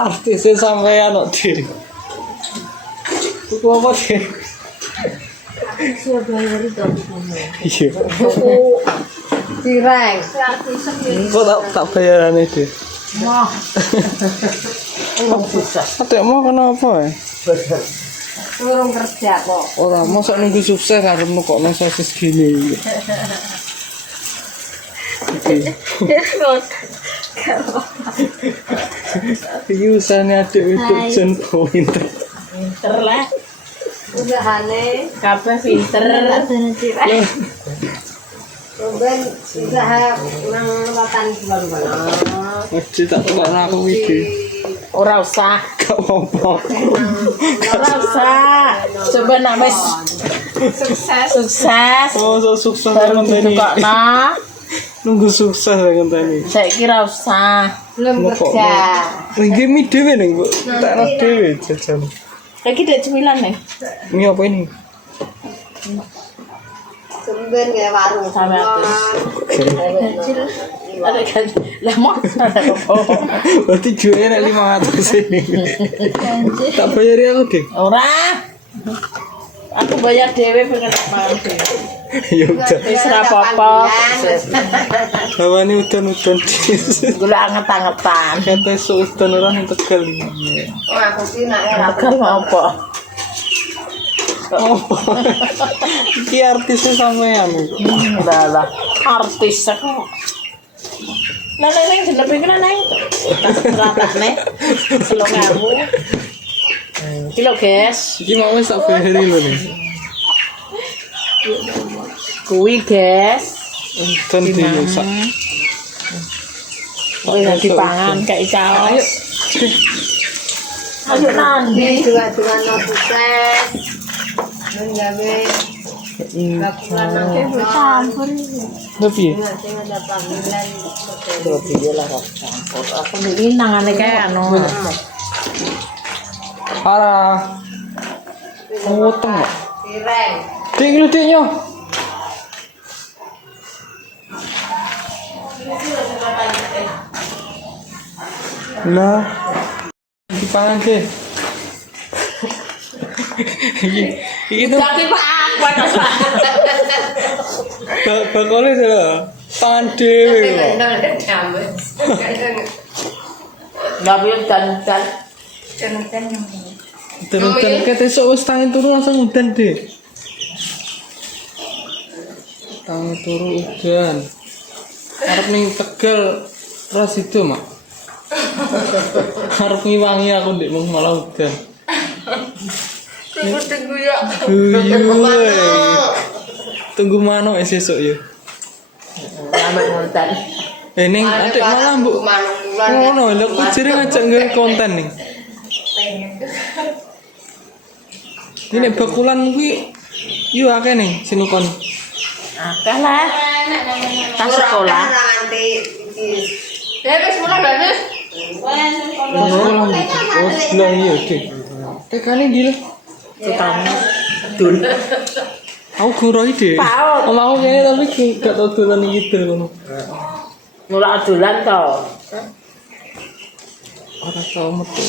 Artisnya sampean kok Dik. Tuku apa Dik? Iya. Cireng. Kok tak bayarane Dik? Mah. Susah. Adik mau kenapa ya? Turun kerja kok. Orang masa nunggu sukses karepmu kok nang sosis gini. Iki usahane adik wedok jen pinter. Pinter lah. Usahane kabeh pinter. Sampeyan usaha nang watan bulan-bulan. Ojo tak tukokno aku iki. Ora usah. Gak apa-apa. Ora usah. Coba nak wis sukses. Oh, so sukses Baru ngenteni. ditukokno. Nunggu sukses ngenteni. Saiki ora usah. Belum Kok kerja. Iki mi dhewe ning, Mbok. Tak ora dhewe jajan. Lagi ada cemilan nih. Ini apa ini? Sumben ya warung sama ada kan lah mau ada apa Berarti jualnya 500 ini. Tak bayari aku deh. ora aku bayar dewe pengen mangan dewe Ya udah. wis ora apa-apa Hawane udan-udan. gula anget-angetan Kata udan orang yang Tegal. oh aku sih nak ora apa Apa? Iki artisnya sampean. lah artis kok lah neng jeneng pengen neng ratane 3.000 kilo guys Iki mau wis tak bayari lho nih. kuwi guys Udan dirusak. oh ya dipangan kayak caos ayo nanti dua-dua no sukses menjaga lakukan nanti campur Tapi nanti ada panggilan tapi dia lah campur aku ini nangane kayak anu parah. Ngutang kok. cireng Dik lu diknya. Lah. Dipangan deh. Iki tuh tapi pak aku bakole lho. Tangan dhewe kok. nggak boleh dan Udan-udan ket esuk wis tangi turu langsung udan, Dik. Tangi turu udan. Arep ning Tegal ras itu, Mak. Arep ngiwangi aku Dik mung malah udan. tunggu ya Tunggu mano esok ya. sampai ngonten Ning adik malah mbok ngono lho kujire ngajak nggawe konten nih. Ini bakulan kuwi yo akeh nih sinukon. akeh lah tas sekolah Bakulan. Oh, sebelah iya, Dik. Tekane ndi lho? utama dul Aku guroi Dik. Paut. Om aku kene tapi gak tau dolan iki dul ngono. mulai dolan to Ora tau metu.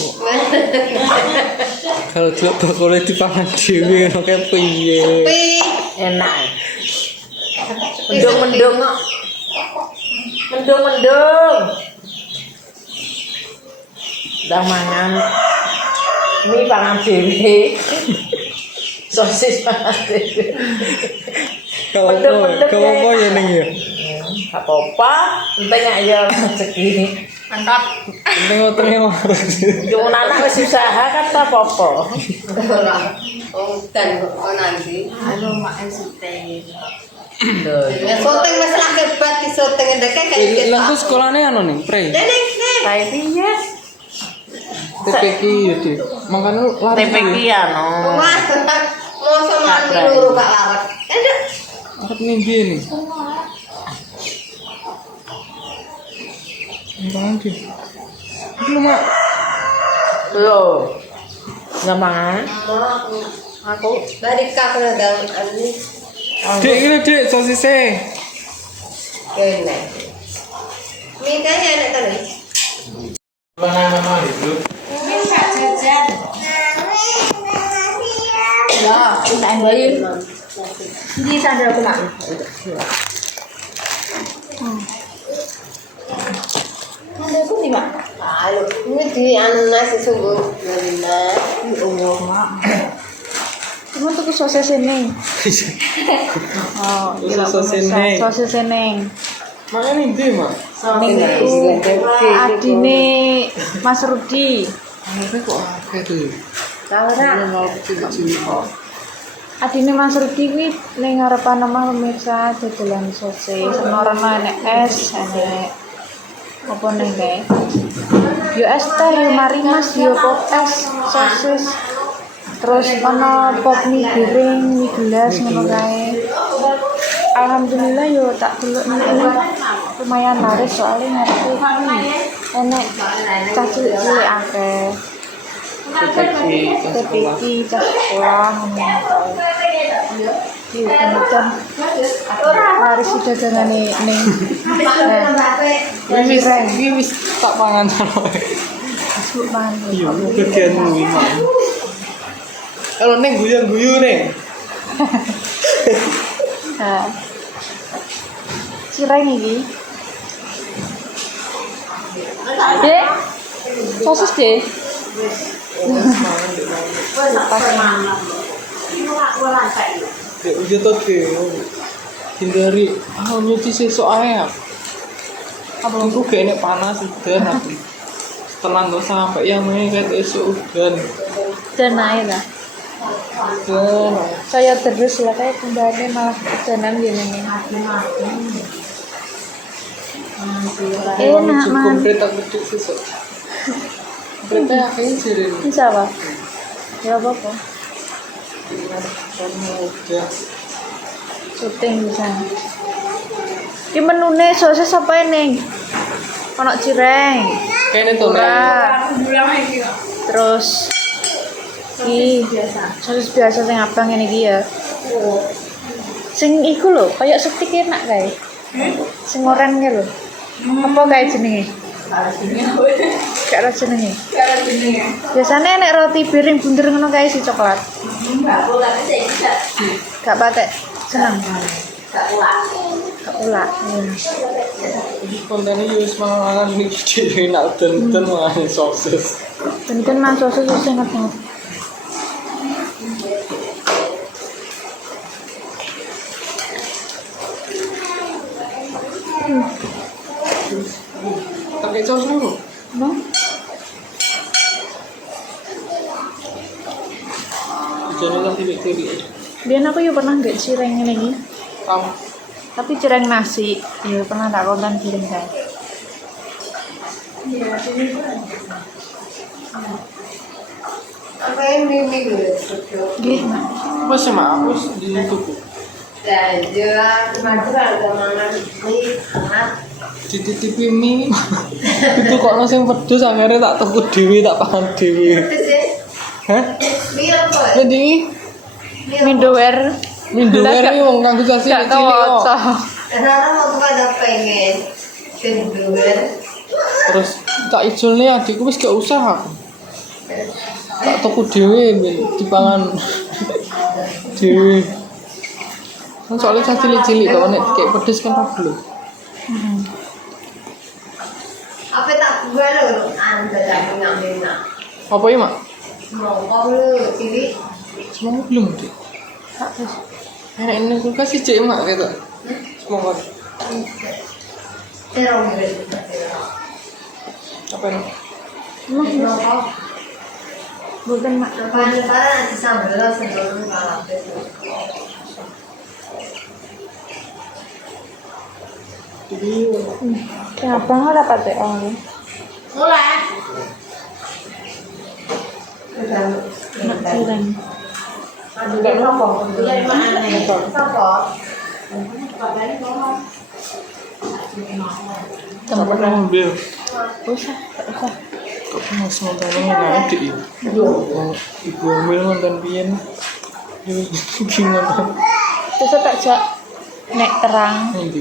Kalau delok bakule dipangan dhewe ngono kae piye. enak mendung udah mangan mie pangan dewe sosis pangan dewe Kalau apa ya ning ya? gak apa-apa penting aja rezeki mantap Penting wetenge waras. cuma anak wis usaha kan tak apa-apa dan kok nanti anu mak syuting syuting wis lagi bat di syuting ndek kayak Lah ku sekolahane anu ning, Pre. kayak piye TPQ ya, Dik. Makane lari. TPQ anu wah mau sama luru Pak Larat endek Arep mimpi nih. Bang Dik. Lu mak. lo nggak mangan aku dari kakak daun ini Dik, ini Dik, sosisnya. kene mintanya enak tadi Mana itu? Ya, kita ambil. Ini sandal aku nak. Sandal aku nih, Mak. Halo, ini di anu nasi sungguh. Cuma tuh sosis ini. Oh, Sosis ini. Sosis ini. Makanya ini Mak. Adine Mas Rudi. Ini kok akeh tuh. Tahu Mau kecil-kecil kok. Adine Mas Rudi kuwi ning ngarepan omah pemirsa dodolan sosis. Ono enek es, enek apa ning kae. Yo es teh, yo marimas, yo pop es, sosis. Terus ono pop mie goreng, mie gelas ngono kae. Alhamdulillah yo tak delok ini lumayan laris soalnya ngerti enek cah cilik-cilik akeh. TPQ cah sekolah di kemudian laris jajanan ning Ini wis tak pangan sama. Masuk mangan. Iya, bagianmu Mak. Kalau neng guyu-guyu neng. Nah. Cireng iki. Dek. Sosis deh. Ya udah tuh hindari nyuci sesuk ae. Apa aku gak enak panas udan aku. Setelah nggak sampai yang main kayak esok udan. Dan air lah. Dan Saya terus lah kayak kembali malah kejanan gini nih. Enak man. komplit aku tuh sesuk. Komplit akhirnya jirin. Bisa apa? Ya apa-apa. Kamu udah Syuting bisa. Ki menune sosis apa ini? Ono cireng. kayaknya tuh Ora. Terus sosis biasa sing abang ngene iki ya. Sing iku lho, kayak stik enak kae. Sing oren ki lho. Apa kae jenenge? Gak ada jenenge. Biasanya nek roti piring bunder ngono kae si coklat. Gak patek. Seneng. Gak ulak. kontennya juga semangat nih jadi enak dan makan sosis. Benten mas sosis enak banget. Pakai saus dulu. No? Jangan lagi bakteri. Biar aku juga pernah nggak cireng ini. Kamu Tapi cireng nasi, ya pernah tak konten cireng saya. Apa yang mimi gue? Gih, Mak. apa sih mak aku di tuku Jajan, Madura ada mangan ini hangat. dititipi mie itu kok nasi yang pedes akhirnya tak tuku dewi tak pangan dewi. Terus ya, Hah? mie apa? Jadi Mindower. mindower ini wong kanggo kasih Gak tau cilik kok. waca. Karena waktu ada pengen kedua, Terus tak ijolnya adikku wis gak usah aku. Tak tuku dewi dipangan dewi. Kan soalnya saya cilik-cilik kalau nek kayak pedes kan tak belum. apa tak gue lo anda lagi ngambil Apa ya mak? mau kau lo ini Semua belum deh. Enak ini kulkas sih cek mak gitu. Semua terong apa ini? mau kau Bukan Mak. Paling parah nanti sambal lo sebelum kalau Kenapa nggak dapat teh orang? mulai Mak cireng. Enggak ngomong, dari mana nih? Apa? Apa pernah ambil? Usah, tak usah. Kok pernah sementara nggak ada ya? Ibu ambil nonton pian. Gimana? Terus tak jak nek terang Nanti.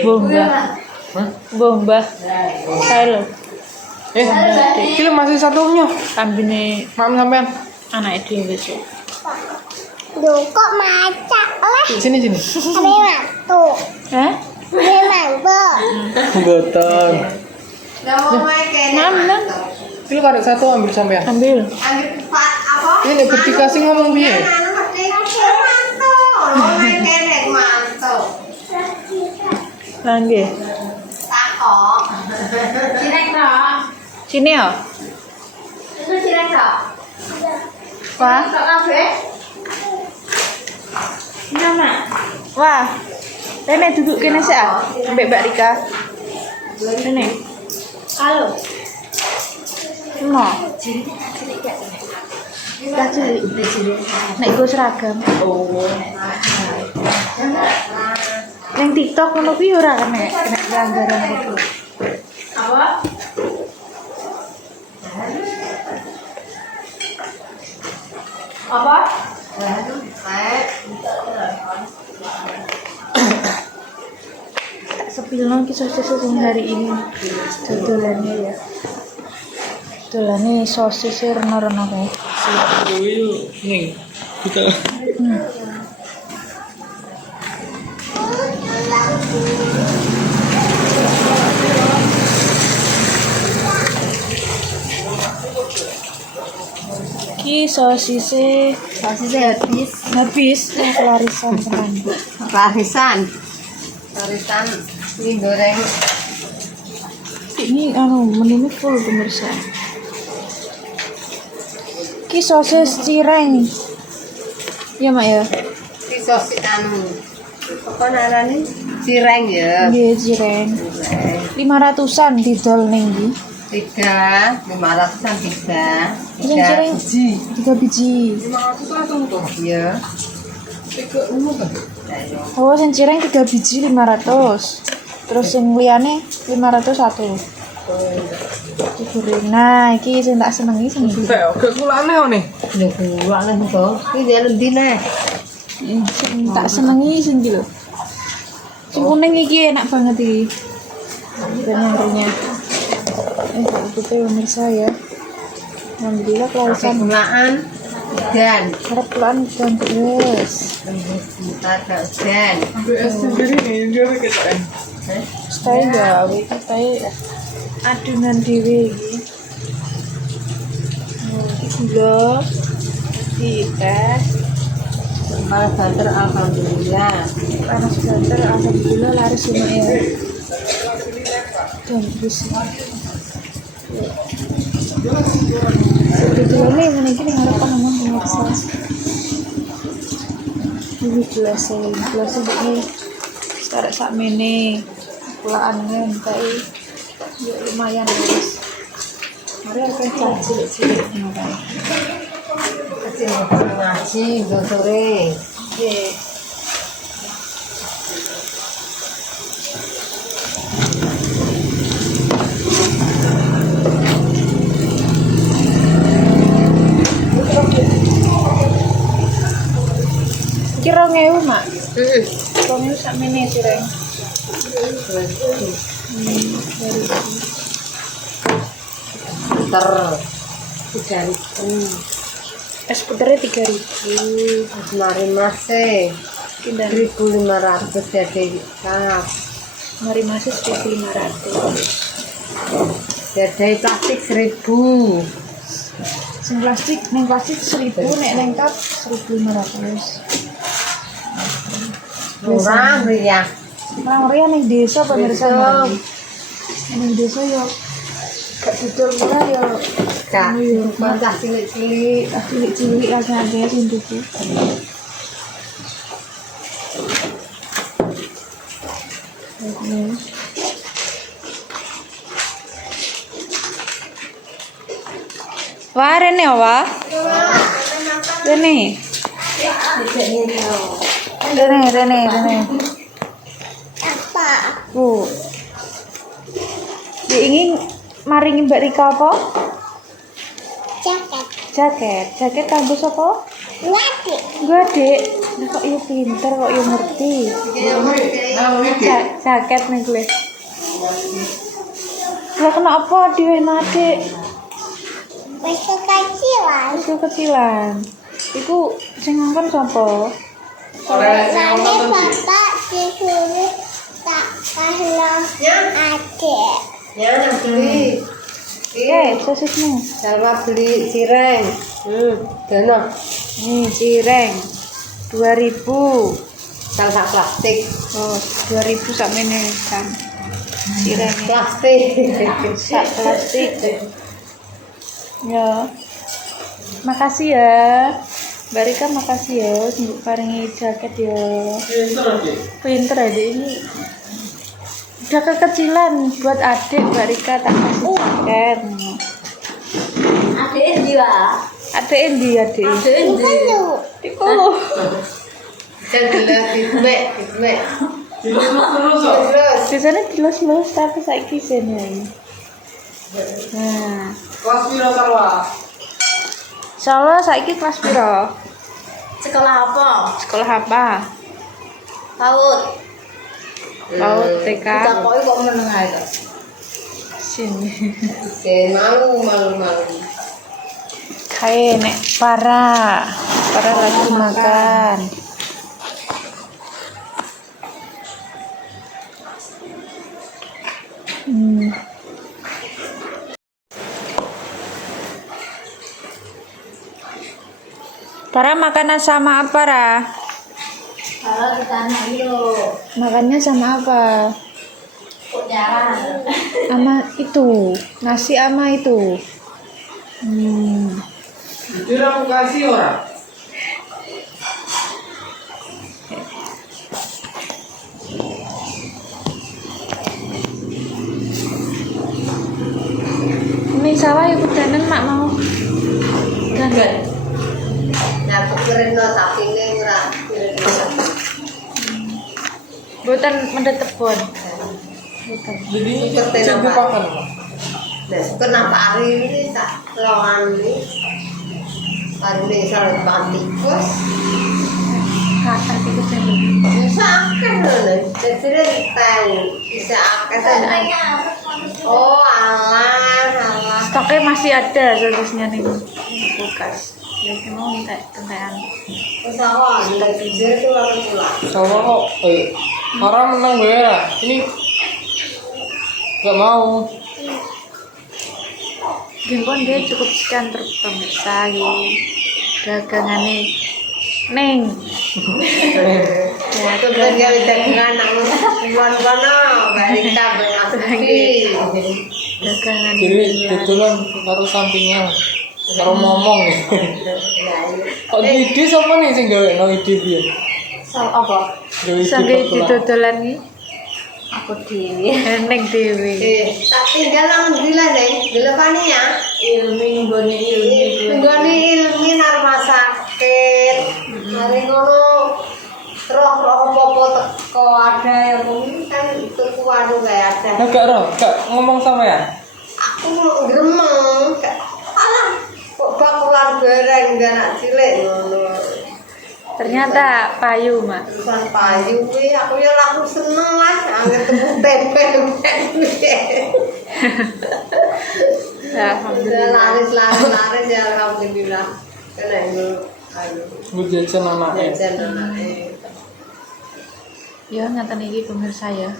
bomba. Hah? Bomba. Kae lho. Ini masih satunya. Kambine Maaf sampean. anak dhewe sih. Duh, kok macak lah? Sini. Ada mantu. Hah? Ada mantu. Betul. Udah mau main kayaknya. Nang. Ini ada satu ambil sampean. Ambil. Ambil empat apa? Ini berdikasih ngomong piye? Anu mesti mantu. Mau main kayaknya mantu. Nangge. Takok. Cirek dong. Sini ya. Itu cirek dong. Wah. Tok kabeh. Nama. Wah. Rene duduk kene sik ah. Ambek Mbak Rika. Rene. Halo. No. Dah cilik. Nek go seragam. Oh. Ning TikTok ngono kuwi ora kena pelanggaran itu. Apa? Apa? Tak sepilno ki sosis sing hari ini dodolannya ya. Dolane sosis rena-rena kae. Kuwi ning kita Ki sosisnya habis kelarisan tenan. Larisan ini goreng. Ini menunya full pemirsa. Ki sosis cireng. Ya mak ya. Ini sosis anu. Apa namanya? Cireng ya. Nggih cireng. 500-an didol ning iki. 500-an 3. Yang cireng 3 biji. 500 langsung tuh. Iya. Tiga umum kan? Oh, sing cireng 3 biji 500. Terus sing liyane 501. Digoreng. Nah, iki sing tak senengi sing iki. Entek, gak kulane nih. Nek kuwak lah kok. Iki dia endi nih? Sing tak senengi sing iki lho. Sing kuning iki enak banget iki. Renyah-renyah. Itu pemirsa ya. Alhamdulillah kelarisan. Kulaan dan Harap pelan dan terus. bentar dan. BS sendiri nih, dia kita Stay gawe, stay adunan dhewe iki. Gula, teh, Malah banter alhamdulillah. panas banter, alhamdulillah laris semua ya. Dan terus. Sebetulnya ini harapan ngomong pemirsa. Ini gelasnya ini sekarang sak mene pulaan ngentai ya lumayan guys. Mari akan cilik-cilik ngono. Kecil ngaji sore. Nggih. Kira ngewu mak. Kongnya sak mene cireng. Dari Ter 3.000. es puternya 3.000. Mari masih Pindah 1.500 jadi kap. mari masih 1.500. Jadi plastik 1.000. Sing plastik, neng plastik 1.000, nek neng kap 1.500. Murah ya. Orang Ria neng desa pemirsa. Neng desa ya gak didol murah ya. Kak, mantap cilik-cilik. Cilik-cilik agak-agak sing tuku. Wah, Rene wah. Rene. Rene. Apa? Bu. Dia ingin maringi Mbak Rika apa? Jaket. Jaket kampus apa? Ngati. Gue dek, nah, kok yo pinter, kok yo ngerti. Jaket nih gue. Lah kenapa dhewe adik? Wis kecilan. Iku kecilan. Iku sing ngongkon sapa? Nanti bapak disuruh tak kahlo adik. Ya, yang beli. Sosisnya. Salma beli cireng. Dana. Nih, cireng. 2000. Salsa plastik. Oh, 2000 sak meneh kan. Cireng Plastik. sak plastik. Ya. Makasih ya. Mbak Rika makasih ya untuk paringi jaket ya. Pinter adik ini. Udah kekecilan buat adik Mbak Rika tak kasih jaket. Adik juga. Adik endi adik? Adik ini. Iku. Jangan ditmek. Terus. Biasanya dilus-lus tapi saiki sene. Nah, Kelas piro Salwa? Solo saiki kelas piro? Sekolah apa? Sekolah apa? PAUD. PAUD TK. Kita kok menengah itu. Sini. Malu. Kayak nek para lagi makan. Para makanan sama apa, Ra? Kalau kita anak yuk. Makannya sama apa? Kok jalan? Sama itu, nasi sama itu. Itu aku kasih orang. Ini sawah ibu danen mak mau. Enggak. Nah, pikirin no sapi ini ora. Buatan mendet tebon. Jadi Seperti cek apa? dipakan. Nah, kenapa hari ini tak lawan ini? Hari ini saling bantikus. Kata tikus yang Bisa akan loh, jadi tahu bisa akan. Oh alah. stoknya masih ada sosisnya nih kulkas. Jadi mau minta kentean. Terus aku ambil tidur tuh aku pulang. Salwa kok orang menang ya. Ini nggak mau. Gimpon dia cukup sekian pemirsa dagangannya Neng. Itu kerja dengan anak iwan kono, barita bermasuki. Dagangan Jadi kebetulan karo sampingnya karo ngomong nih. Kok ide sama nih sing gawe no ide piye? Soal apa? Gawe ide sampai potolan. didodolan nih Aku dewi. Neng Dewi. Tak tinggal nang gila deh, gila paninya. Ilmi nggone ilmi nar rumah sakit. Hari ngono roh apa-apa teko ada yang mungkin kan itu kuadu kayak ada. Nah, gak ngomong sama ya? Aku gremeng. Alah, kok bakulan bareng gak nak cilik ngono. Ternyata payu mak. Terusan payu kuwi aku ya laku seneng Mas, anggere temu tempe. Alhamdulillah laris ya alhamdulillah. Kena itu ayo. Bu jajan anaknya. Jajan anake. Ya ngaten iki pemirsa ya.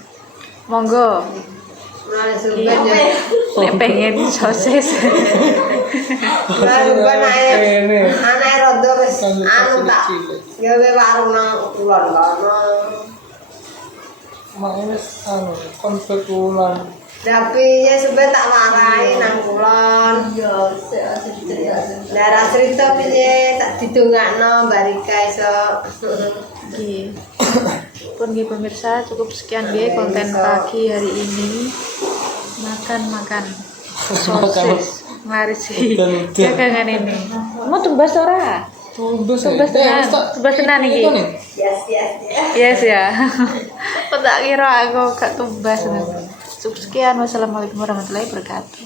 Monggo. Mulai surban ya. Nek pengen sosis. Mulai surban Ini. anake rodo wis Sambil anu tak kecil-kecil. gawe warung nang kulon kono. Mak ini anu konflik ulang. Tapi ya sampe tak marahi nang kulon. Yo, darah cerita piye tak didongakno Barika iso. Nggih. Pun nggih pemirsa cukup sekian nggih konten pagi hari ini. Makan sosis. Mari sih. Dagangan ini. Mau tumbas ora? Tumbas Tumbas tenan iki. Yes. Yes ya. Kok tak kira aku gak tumbas. Cukup sekian. Wassalamualaikum warahmatullahi wabarakatuh.